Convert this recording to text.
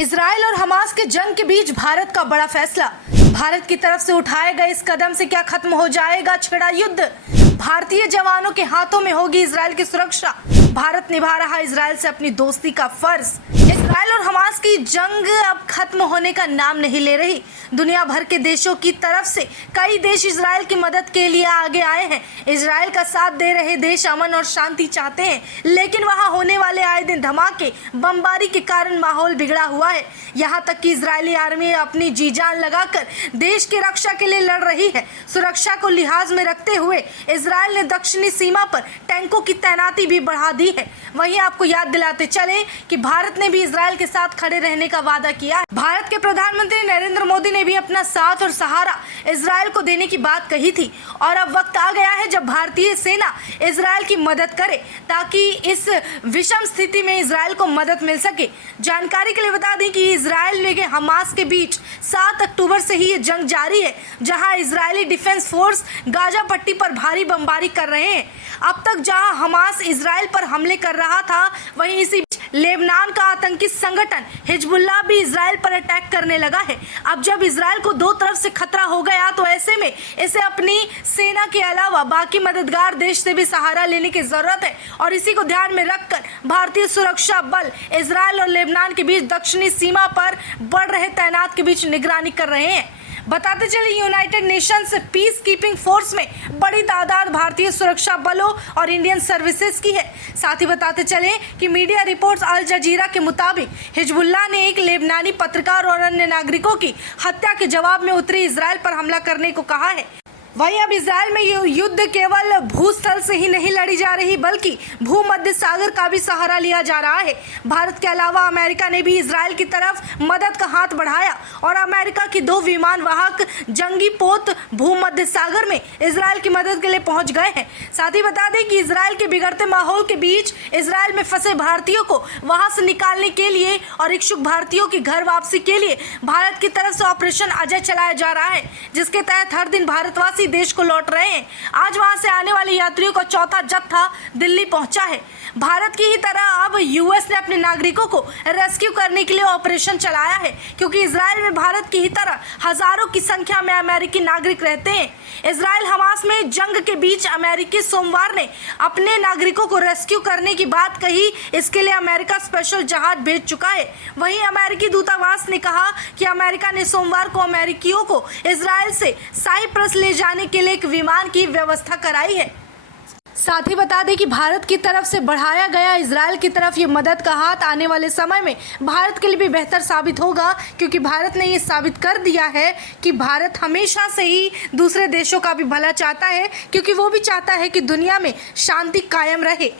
Israel और Hamas के जंग के बीच भारत का बड़ा फैसला। भारत की तरफ से उठाए गए इस कदम से क्या खत्म हो जाएगा छिड़ा युद्ध? भारतीय जवानों के हाथों में होगी इजराइल की सुरक्षा। भारत निभा रहा इजराइल से अपनी दोस्ती का फर्ज। इजराइल और हमास की जंग अब खत्म होने का नाम नहीं ले रही। दुनिया भर के देशों की तरफ से कई देश इजराइल की मदद के लिए आगे आए हैं। इजराइल का साथ दे रहे देश अमन और शांति चाहते हैं, लेकिन वहां होने वाले आए दिन धमाके, बमबारी के कारण माहौल बिगड़ा हुआ है। यहाँ तक कि इजरायली आर्मी अपनी जी जान लगाकर देश की रक्षा के लिए लड़ रही है। सुरक्षा को लिहाज में रखते हुए इजराइल ने दक्षिणी सीमा पर टैंकों की तैनाती भी बढ़ा दी है। वहीं आपको याद दिलाते चले कि भारत ने भी इजराइल के साथ खड़े रहने का वादा किया है। भारत के प्रधानमंत्री नरेंद्र मोदी ने भी अपना साथ और सहारा इजराइल को देने की बात कही थी और अब वक्त आ गया है जब भारतीय सेना इजराइल की मदद करे ताकि इस विषम स्थिति में इजराइल को मदद मिल सके। जानकारी के लिए बता दें कि इजराइल में हमास के बीच 7 अक्टूबर से ही ये जंग जारी है, जहां इजरायली डिफेंस फोर्स गाजा पट्टी पर भारी बमबारी कर रहे हैं। अब तक जहां हमास इजराइल पर हमले कर रहा था, वहीं इसी लेबनान का आतंकी संगठन हिजबुल्लाह भी इजराइल पर अटैक करने लगा है। अब जब इजराइल को दो तरफ से खतरा हो गया तो ऐसे में इसे अपनी सेना के अलावा बाकी मददगार देश से भी सहारा लेने की जरूरत है और इसी को ध्यान में रखकर भारतीय सुरक्षा बल इजराइल और लेबनान के बीच दक्षिणी सीमा पर बढ़ रहे तैनात के बीच निगरानी कर रहे हैं। बताते चले United Nations peace keeping force में बड़ी तादाद भारतीय सुरक्षा बलों और इंडियन सर्विसेज की है। साथ ही बताते चले कि मीडिया रिपोर्ट्स अल जजीरा के मुताबिक हिजबुल्लाह ने एक लेबनानी पत्रकार और अन्य नागरिकों की हत्या के जवाब में उत्तरी इजराइल पर हमला करने को कहा है। वहीं अब इजराइल में ये युद्ध केवल भूस्थल से ही नहीं लड़ी जा रही, बल्कि भूमध्य सागर का भी सहारा लिया जा रहा है। भारत के अलावा अमेरिका ने भी इजराइल की तरफ मदद का हाथ बढ़ाया और अमेरिका की 2 विमान वाहक जंगी पोत भूमध्य सागर में इजराइल की मदद के लिए पहुंच गए हैं। साथ ही बता दें कि इजराइल के बिगड़ते माहौल के बीच इजराइल में फंसे भारतीयों को वहां से निकालने के लिए और इच्छुक भारतीयों की घर वापसी के लिए भारत की तरफ से ऑपरेशन अजय चलाया जा रहा है, जिसके तहत हर दिन भारतवासी देश को लौट रहे हैं। आज वहां से आने वाले यात्रियों का चौथा जत्था दिल्ली पहुंचा है। भारत की ही तरह अब यूएस ने अपने नागरिकों को रेस्क्यू करने के लिए ऑपरेशन चलाया है, क्योंकि इजराइल में भारत की ही तरह हजारों की संख्या में अमेरिकी नागरिक रहते हैं। इजराइल हमास में जंग के बीच अमेरिकी सोमवार ने अपने नागरिकों को रेस्क्यू करने की बात कही। इसके लिए अमेरिका स्पेशल जहाज भेज चुका है। वहीं अमेरिकी दूतावास ने कहा कि अमेरिका ने सोमवार को अमेरिकियों को इजराइल से साइप्रस ले जाने के लिए एक विमान की व्यवस्था कराई है। साथ ही बता दें कि भारत की तरफ से बढ़ाया गया इजराइल की तरफ ये मदद का हाथ आने वाले समय में भारत के लिए भी बेहतर साबित होगा, क्योंकि भारत ने ये साबित कर दिया है कि भारत हमेशा से ही दूसरे देशों का भी भला चाहता है, क्योंकि वो भी चाहता है कि दुनिया में शांति कायम रहे।